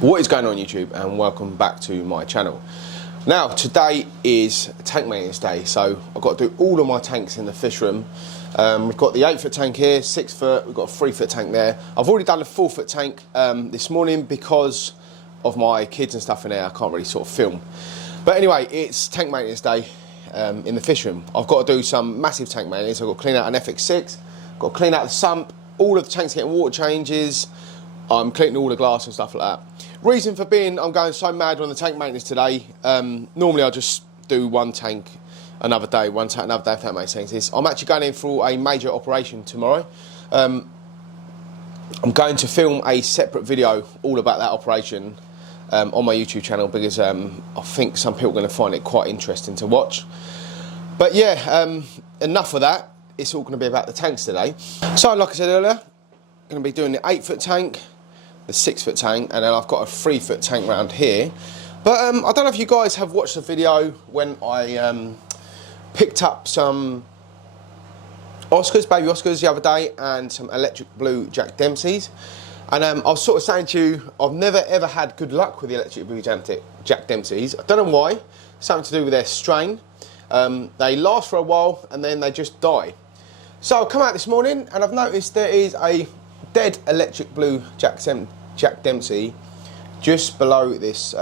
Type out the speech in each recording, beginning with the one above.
What is going on YouTube, and welcome back to my channel. Now today is tank maintenance day, so I've got to do all of my tanks in the fish room. We've got the 8 foot tank here, 6 foot, we've got a 3 foot tank there. I've already done the 4 foot tank this morning because of my kids and stuff in there. I can't really sort of film, but anyway, it's tank maintenance day in the fish room. I've got to do some massive tank maintenance. I've got to clean out an FX6, got to clean out the sump, all of the tanks getting water changes. I'm cleaning all the glass and stuff like that. Reason for being I'm going so mad on the tank maintenance today, normally I just do one tank another day, one tank another day, if that makes sense. I'm actually going in for a major operation tomorrow. I'm going to film a separate video all about that operation on my YouTube channel because I think some people are going to find it quite interesting to watch. But yeah, enough of that. It's all going to be about the tanks today. So like I said earlier, I'm going to be doing the 8 foot tank, the 6 foot tank, and then I've got a 3 foot tank round here. But I don't know if you guys have watched the video when I picked up some Oscars, baby Oscars the other day, and some electric blue Jack Dempseys. And I was sort of saying to you, I've never ever had good luck with the electric blue Jack Dempseys. I don't know why. Something to do with their strain. They last for a while and then they just die. So I've come out this morning and I've noticed there is a dead electric blue Jack Dempsey just below this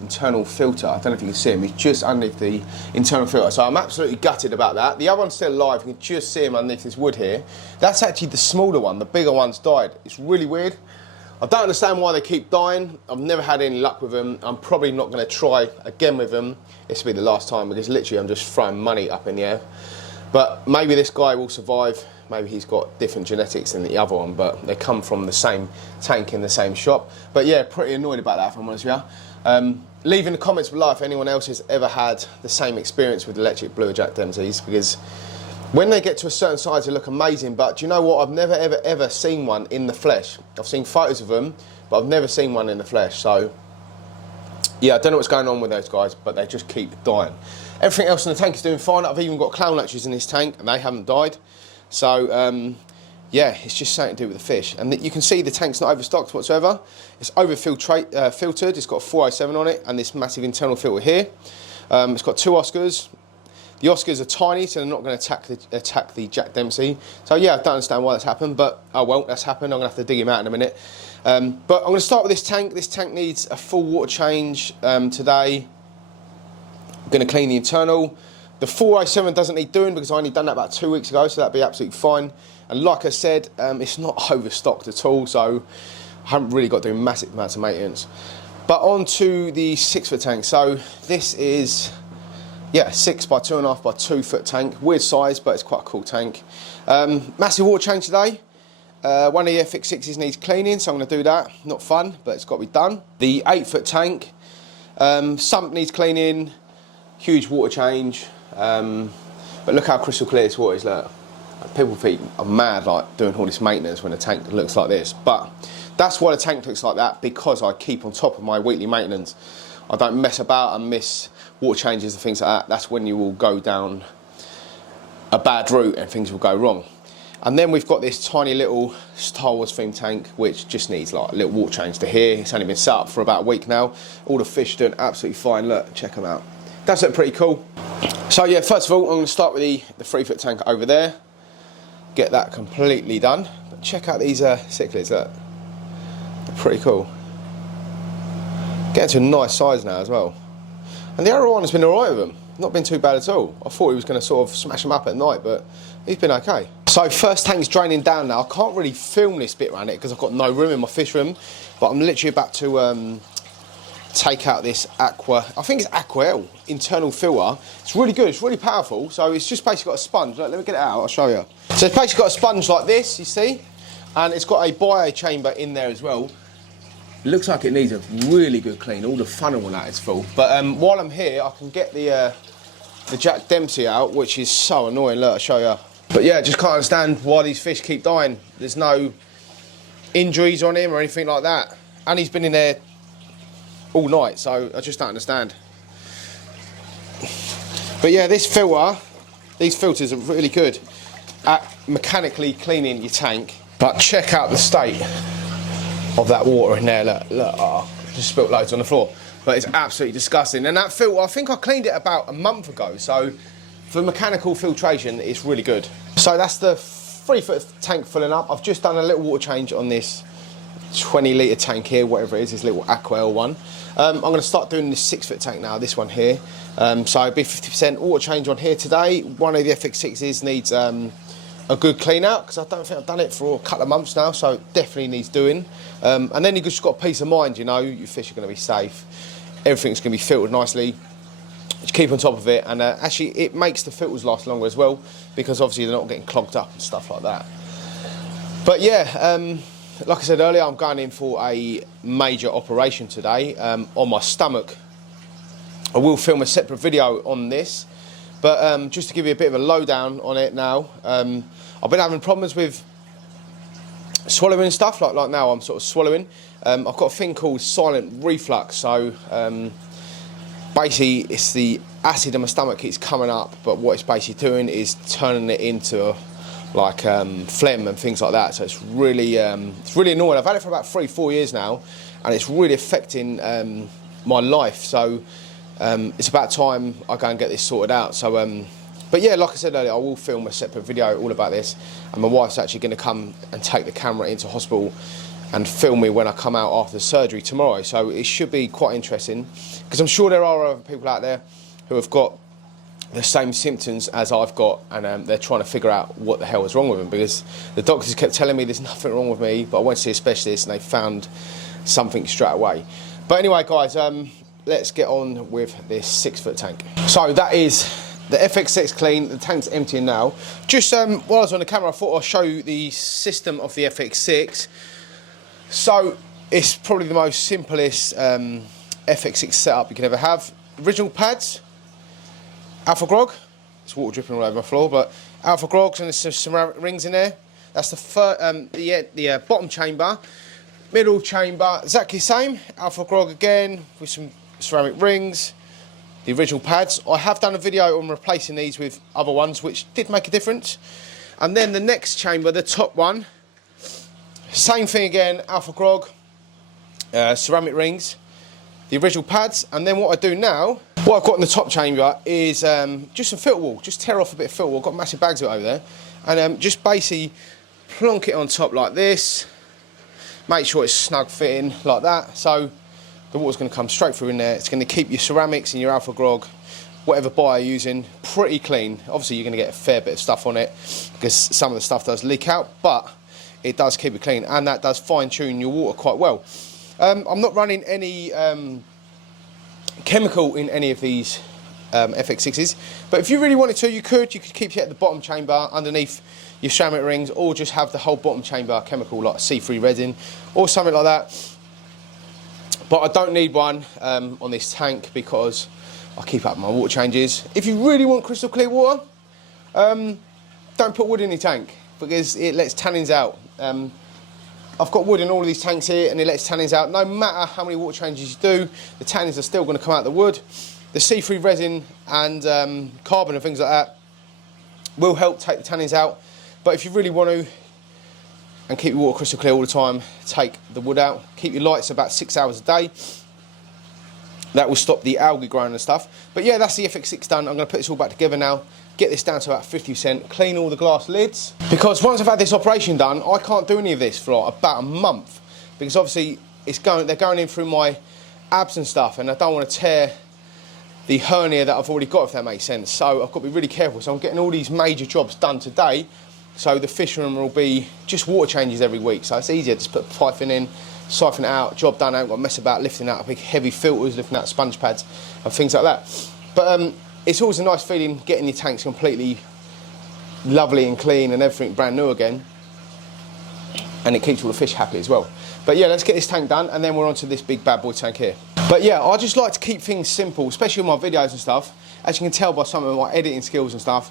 internal filter. I don't know if you can see him, he's just underneath the internal filter. So I'm absolutely gutted about that. The other one's still alive, you can just see him underneath this wood here. That's actually the smaller one, the bigger one's died. It's really weird. I don't understand why they keep dying. I've never had any luck with them. I'm probably not going to try again with them. This will be the last time because literally I'm just throwing money up in the air. But maybe this guy will survive. Maybe he's got different genetics than the other one, but they come from the same tank in the same shop. But yeah, pretty annoyed about that, if I'm honest with you. Leave in the comments below if anyone else has ever had the same experience with electric blue Jack Dempseys, because when they get to a certain size they look amazing, but do you know what? I've never ever seen one in the flesh. I've seen photos of them, but I've never seen one in the flesh. So yeah, I don't know what's going on with those guys, but they just keep dying. Everything else in the tank is doing fine. I've even got clown latches in this tank and they haven't died. So yeah, it's just something to do with the fish. And you can see the tank's not overstocked whatsoever. It's filtered, it's got a 407 on it and this massive internal filter here. It's got 2 Oscars. The Oscars are tiny, so they're not going to attack the Jack Dempsey. So yeah, I don't understand why that's happened, but oh well, that's happened. I'm going to have to dig him out in a minute. But I'm going to start with this tank. This tank needs a full water change today. I'm going to clean the internal. The 407 doesn't need doing because I only done that about 2 weeks ago, so that'd be absolutely fine. And like I said, it's not overstocked at all, so I haven't really got to do massive amounts of maintenance. But on to the 6 foot tank. So this is, yeah, 6 by 2.5 by 2 foot tank. Weird size, but it's quite a cool tank. Massive water change today. One of the FX6s needs cleaning, so I'm going to do that. Not fun, but it's got to be done. The 8 foot tank, sump needs cleaning, huge water change. But look how crystal clear this water is. Look, people think I'm mad like doing all this maintenance when the tank looks like this, but that's why the tank looks like that, because I keep on top of my weekly maintenance. I don't mess about and miss water changes and things like that. That's when you will go down a bad route and things will go wrong. And then we've got this tiny little Star Wars themed tank which just needs like a little water change to here. It's only been set up for about a week now. All the fish are doing absolutely fine. Look, check them out. That's look pretty cool. So yeah, first of all, I'm going to start with the 3 foot tank over there. Get that completely done. But check out these cichlids, look. They're pretty cool. Getting to a nice size now as well. And the other one has been alright with them. Not been too bad at all. I thought he was going to sort of smash them up at night, but he's been okay. So first tank's draining down now. I can't really film this bit around it because I've got no room in my fish room. But I'm literally about to take out this I think it's aquarium internal filter. It's really good, it's really powerful. So it's just basically got a sponge. Look, let me get it out, I'll show you. So it's basically got a sponge like this, you see, and it's got a bio chamber in there as well. It looks like it needs a really good clean. All the funnel on that is full. But while I'm here, I can get the Jack Dempsey out, which is so annoying. Look, I'll show you. But yeah, just can't understand why these fish keep dying. There's no injuries on him or anything like that, and he's been in there all night, so I just don't understand. But yeah, this filter, these filters are really good at mechanically cleaning your tank. But check out the state of that water in there. Look, just spilt loads on the floor. But it's absolutely disgusting. And that filter, I think I cleaned it about a month ago. So for mechanical filtration, it's really good. So that's the 3-foot tank filling up. I've just done a little water change on this 20-litre tank here, whatever it is, this little aquarium one. I'm going to start doing this 6-foot tank now, this one here. So it'll be 50% water change on here today. One of the FX6s needs a good clean out, because I don't think I've done it for a couple of months now, so it definitely needs doing. And then you've just got peace of mind, you know, your fish are going to be safe. Everything's going to be filtered nicely. Just keep on top of it, and actually it makes the filters last longer as well, because obviously they're not getting clogged up and stuff like that. But yeah, like I said earlier, I'm going in for a major operation today on my stomach. I will film a separate video on this, but just to give you a bit of a lowdown on it now, I've been having problems with swallowing and stuff, like now I'm sort of swallowing. I've got a thing called silent reflux, so basically it's the acid in my stomach keeps coming up, but what it's basically doing is turning it into like phlegm and things like that. So it's really annoying. I've had it for about 3-4 years now, and it's really affecting my life. So it's about time I go and get this sorted out. So but yeah, like I said earlier, I will film a separate video all about this, and my wife's actually going to come and take the camera into hospital and film me when I come out after the surgery tomorrow. So it should be quite interesting, because I'm sure there are other people out there who have got the same symptoms as I've got, and they're trying to figure out what the hell is wrong with them, because the doctors kept telling me there's nothing wrong with me, but I went to see a specialist and they found something straight away. But anyway, guys, let's get on with this 6-foot tank. So that is the FX6 clean. The tank's emptying now. Just while I was on the camera, I thought I'd show you the system of the FX6. So it's probably the most simplest FX6 setup you can ever have. Original pads, alpha grog. It's water dripping all over my floor, but alpha grogs, and there's some ceramic rings in there. That's the bottom chamber. Middle chamber, exactly the same. Alpha grog again with some ceramic rings. The original pads. I have done a video on replacing these with other ones, which did make a difference. And then the next chamber, the top one, same thing again. Alpha grog, ceramic rings, the original pads. And then what I do now, what I've got in the top chamber is just some filter wool. Just tear off a bit of filter wool. I've got massive bags of it over there, and just basically plonk it on top like this. Make sure it's snug fitting like that, so the water's going to come straight through in there. It's going to keep your ceramics and your alpha grog, whatever buy you're using, pretty clean. Obviously you're going to get a fair bit of stuff on it, because some of the stuff does leak out, but it does keep it clean, and that does fine tune your water quite well. I'm not running any chemical in any of these FX6s, but if you really wanted to, you could keep it at the bottom chamber underneath your ceramic rings, or just have the whole bottom chamber chemical like C3 resin or something like that. But I don't need one on this tank, because I keep up my water changes. If you really want crystal clear water, don't put wood in your tank, because it lets tannins out. I've got wood in all of these tanks here, and it lets tannins out. No matter how many water changes you do, the tannins are still going to come out of the wood. The C3 resin and carbon and things like that will help take the tannins out. But if you really want to, and keep your water crystal clear all the time, take the wood out. Keep your lights about 6 hours a day. That will stop the algae growing and stuff. But yeah, that's the FX6 done. I'm going to put this all back together now, get this down to about 50%, clean all the glass lids. Because once I've had this operation done, I can't do any of this for like about a month, because obviously they're going in through my abs and stuff, and I don't want to tear the hernia that I've already got, if that makes sense. So I've got to be really careful. So I'm getting all these major jobs done today, so the fisherman will be just water changes every week. So it's easier, just put piping in, siphon it out, job done. I haven't got to mess about lifting out big heavy filters, lifting out sponge pads and things like that. But it's always a nice feeling getting your tanks completely lovely and clean and everything brand new again, and it keeps all the fish happy as well. But yeah, let's get this tank done, and then we're on to this big bad boy tank here. But yeah, I just like to keep things simple, especially with my videos and stuff. As you can tell by some of my editing skills and stuff,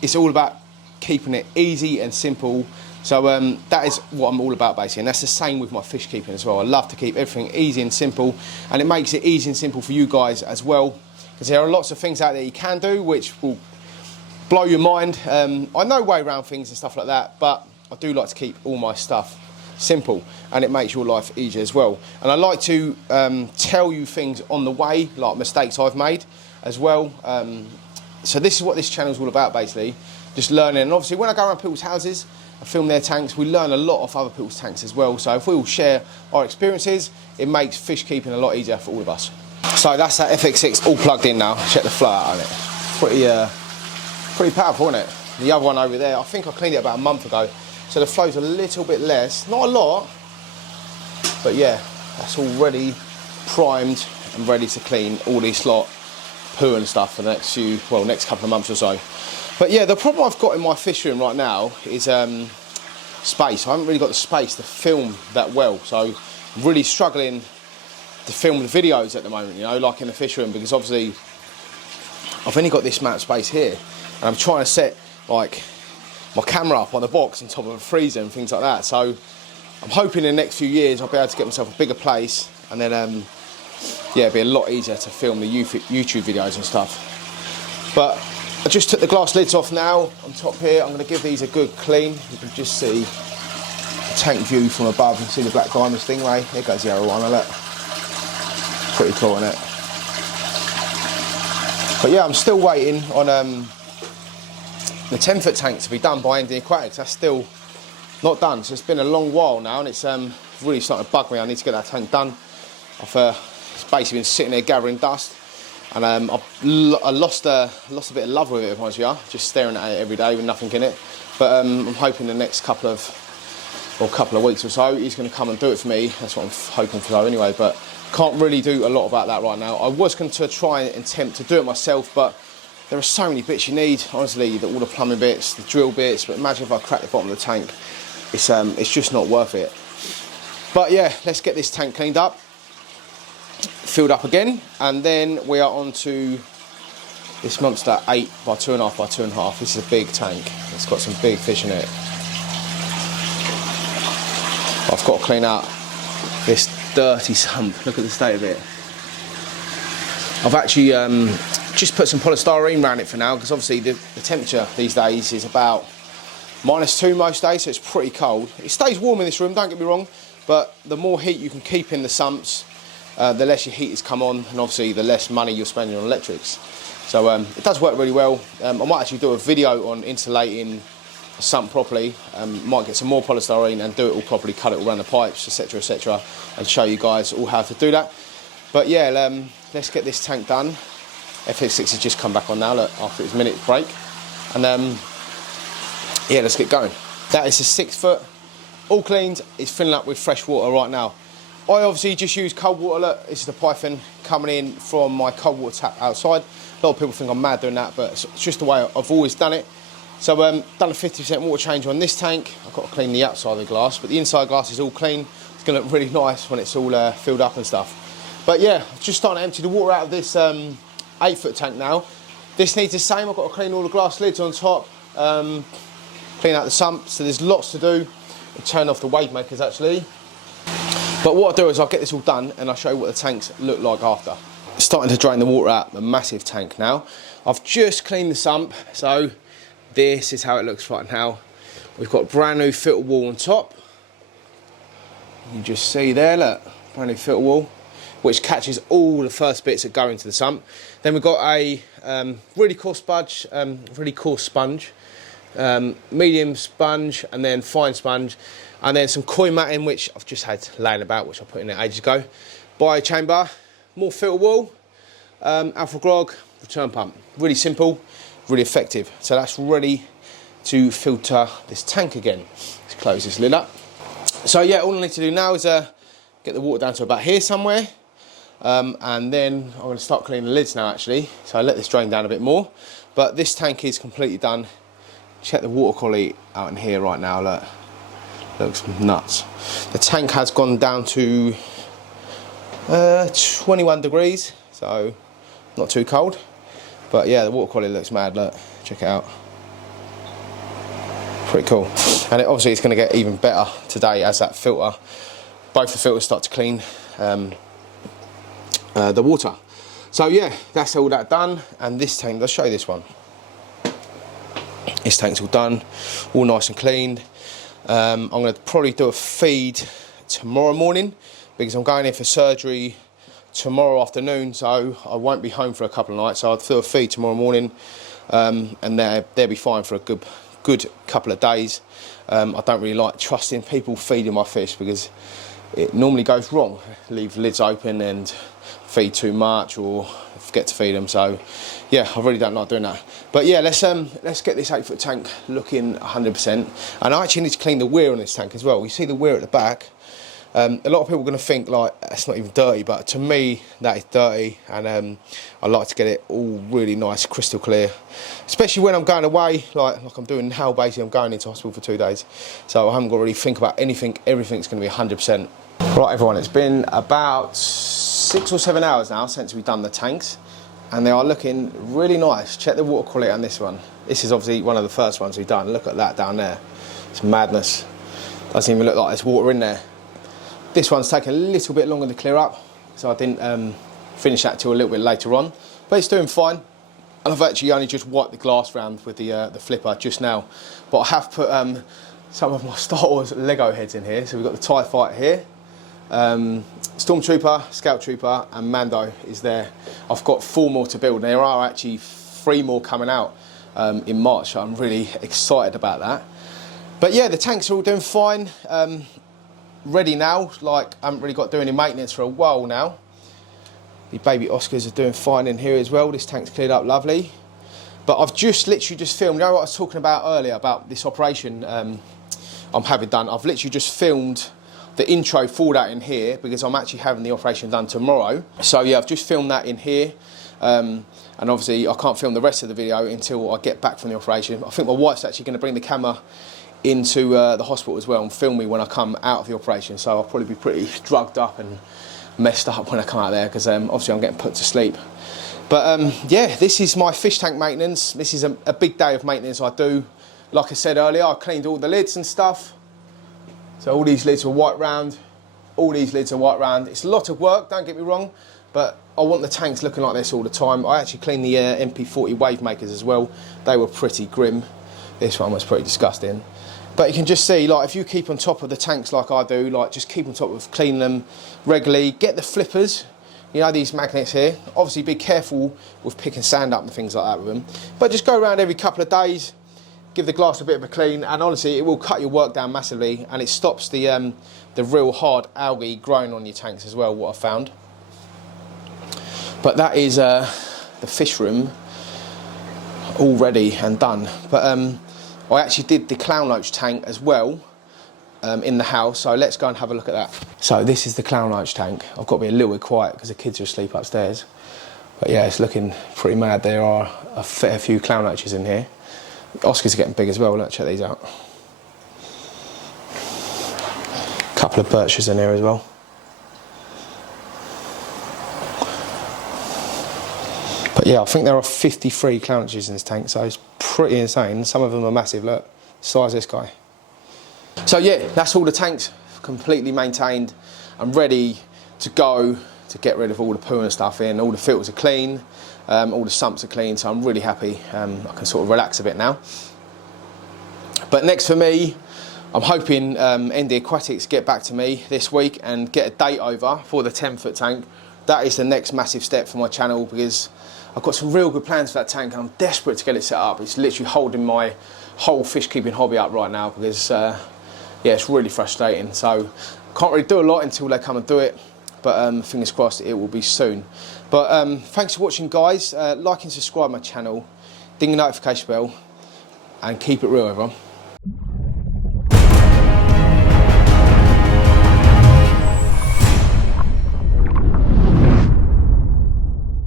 it's all about keeping it easy and simple. So that is what I'm all about basically, and that's the same with my fish keeping as well. I love to keep everything easy and simple, and it makes it easy and simple for you guys as well, because there are lots of things out there you can do which will blow your mind. I know way around things and stuff like that, but I do like to keep all my stuff simple, and it makes your life easier as well. And I like to tell you things on the way, like mistakes I've made as well. So this is what this channel is all about, basically, just learning. And obviously when I go around people's houses and film their tanks, we learn a lot off other people's tanks as well. So if we all share our experiences, it makes fish keeping a lot easier for all of us. So that's that FX6 all plugged in now. Check the flow out on it. Pretty powerful, isn't it? The other one over there, I think I cleaned it about a month ago, so the flow's a little bit less, not a lot, but yeah, that's already primed and ready to clean all these slot poo and stuff for the next couple of months or so. But yeah, the problem I've got in my fish room right now is space. I haven't really got the space to film that well, so I'm really struggling to film the videos at the moment, you know, like in the fish room, because obviously I've only got this amount of space here, and I'm trying to set like my camera up on the box on top of a freezer and things like that. So I'm hoping in the next few years I'll be able to get myself a bigger place, and then yeah, it'll be a lot easier to film the YouTube videos and stuff. But I just took the glass lids off now on top here. I'm going to give these a good clean. You can just see the tank view from above and see the black diamond stingray. Here goes the arowana, look. Pretty cool, isn't it? But yeah, I'm still waiting on the 10-foot tank to be done by ND Aquatics. That's still not done, so it's been a long while now, and it's really starting to bug me. I need to get that tank done. It's basically been sitting there gathering dust, and I lost a bit of love with it, if I'm honest with you, just staring at it every day with nothing in it. But I'm hoping the next couple of weeks or so he's going to come and do it for me. That's what I'm hoping for anyway, but can't really do a lot about that right now. I was going to try and attempt to do it myself, but there are so many bits you need, honestly, all the plumbing bits, the drill bits, but imagine if I crack the bottom of the tank. It's just not worth it. But yeah, let's get this tank cleaned up, filled up again, and then we are on to this monster 8 by 2.5 by 2.5. This is a big tank. It's got some big fish in it. I've got to clean out this dirty sump. Look at the state of it. I've actually just put some polystyrene around it for now, because obviously the temperature these days is about -2 most days, so it's pretty cold. It stays warm in this room, don't get me wrong, but the more heat you can keep in the sumps, the less your heaters come on, and obviously the less money you're spending on electrics. So it does work really well. I might actually do a video on insulating a sump properly. Might get some more polystyrene and do it all properly, cut it all around the pipes, etc., and show you guys all how to do that. But yeah, let's get this tank done. FX6 has just come back on now, look, after its minute break, and yeah, let's get going. That is a 6-foot, all cleaned. It's filling up with fresh water right now. I obviously just use cold water. Look, this is the Python coming in from my cold water tap outside. A lot of people think I'm mad doing that, but it's just the way I've always done it. So done a 50% water change on this tank. I've got to clean the outside of the glass, but the inside glass is all clean. It's going to look really nice when it's all filled up and stuff. But yeah, just starting to empty the water out of this 8-foot tank now. This needs the same. I've got to clean all the glass lids on top, clean out the sump, so there's lots to do. I'll turn off the wave makers actually. But what I'll do is I'll get this all done and I'll show you what the tanks look like after. Starting to drain the water out the massive tank now. I've just cleaned the sump, so this is how it looks right now. We've got brand new filter wall on top. You can just see there, look, brand new filter wall, which catches all the first bits that go into the sump. Then we've got a really coarse sponge, medium sponge, and then fine sponge, and then some coin matting, which I've just had laying about, which I put in there ages ago. Bio chamber, more filter wall, alpha grog, return pump. Really simple, really effective. So that's ready to filter this tank again. Let's close this lid up. So yeah, all I need to do now is get the water down to about here somewhere. And then I'm going to start cleaning the lids now actually. So I let this drain down a bit more. But this tank is completely done. Check the water quality out in here right now, look. Looks nuts. The tank has gone down to 21 degrees, so not too cold. But yeah, the water quality looks mad, look. Check it out. Pretty cool. And obviously it's going to get even better today as that filter, both the filters start to clean the water. So yeah, that's all that done. And this tank, I'll show you this one. This tank's all done, all nice and cleaned. I'm going to probably do a feed tomorrow morning because I'm going in for surgery tomorrow afternoon, so I won't be home for a couple of nights. So I'll do a feed tomorrow morning, and they'll be fine for a good couple of days. I don't really like trusting people feeding my fish because it normally goes wrong. Leave lids open and feed too much or forget to feed them. So yeah, I really don't like doing that. But yeah, let's get this 8-foot tank looking 100%. And I actually need to clean the weir on this tank as well. You see the weir at the back. A lot of people are going to think like it's not even dirty, but to me that is dirty, and I like to get it all really nice, crystal clear, especially when I'm going away, like I'm doing now. Basically, I'm going into hospital for 2 days, so I haven't got to really think about anything. Everything's going to be 100%. Right, everyone, it's been about 6 or 7 hours now since we've done the tanks, and they are looking really nice. Check the water quality on this one. This is obviously one of the first ones we've done. Look at that down there. It's madness. Doesn't even look like there's water in there. This one's taken a little bit longer to clear up, so I didn't finish that till a little bit later on, but it's doing fine. And I've actually only just wiped the glass round with the flipper just now, but I have put some of my Star Wars Lego heads in here. So we've got the TIE Fighter here, Stormtrooper, Scout Trooper, and Mando is there. I've got 4 more to build, and there are actually 3 more coming out in March, so I'm really excited about that. But yeah, the tanks are all doing fine. Ready now, like I haven't really got to do any maintenance for a while now. The baby Oscars are doing fine in here as well. This tank's cleared up lovely. But I've literally just filmed, you know what I was talking about earlier about this operation I'm having done. I've literally just filmed the intro for that in here because I'm actually having the operation done tomorrow. So yeah, I've just filmed that in here. And obviously I can't film the rest of the video until I get back from the operation. I think my wife's actually going to bring the camera into the hospital as well and film me when I come out of the operation, so I'll probably be pretty drugged up and messed up when I come out there because obviously I'm getting put to sleep. But yeah, this is my fish tank maintenance. This is a big day of maintenance I do. Like I said earlier, I cleaned all the lids and stuff, so all these lids are white round, all these lids are white round. It's a lot of work, don't get me wrong, but I want the tanks looking like this all the time. I actually cleaned the MP40 wave makers as well. They were pretty grim. This one was pretty disgusting. But you can just see, like, if you keep on top of the tanks like I do, like, just keep on top of cleaning them regularly. Get the flippers, you know, these magnets here. Obviously, be careful with picking sand up and things like that with them. But just go around every couple of days, give the glass a bit of a clean, and honestly, it will cut your work down massively, and it stops the real hard algae growing on your tanks as well, what I found. But that is the fish room all ready and done. But I actually did the clown loach tank as well in the house, so let's go and have a look at that. So this is the clown loach tank. I've got to be a little bit quiet because the kids are asleep upstairs. But yeah, it's looking pretty mad. There are a fair few clown loaches in here. The Oscars are getting big as well. Let's check these out. A couple of birches in here as well. But yeah, I think there are 53 clown loaches in this tank, so it's pretty insane. Some of them are massive, look, size this guy. So yeah, that's all the tanks completely maintained and ready to go to get rid of all the poo and stuff in. All the filters are clean, all the sumps are clean, so I'm really happy. I can sort of relax a bit now. But next for me, I'm hoping ND Aquatics get back to me this week and get a date over for the 10-foot tank. That is the next massive step for my channel because I've got some real good plans for that tank and I'm desperate to get it set up. It's literally holding my whole fish keeping hobby up right now because yeah, it's really frustrating. So can't really do a lot until they come and do it, but fingers crossed it will be soon. But thanks for watching, guys. Like and subscribe my channel, ding the notification bell, and keep it real, everyone.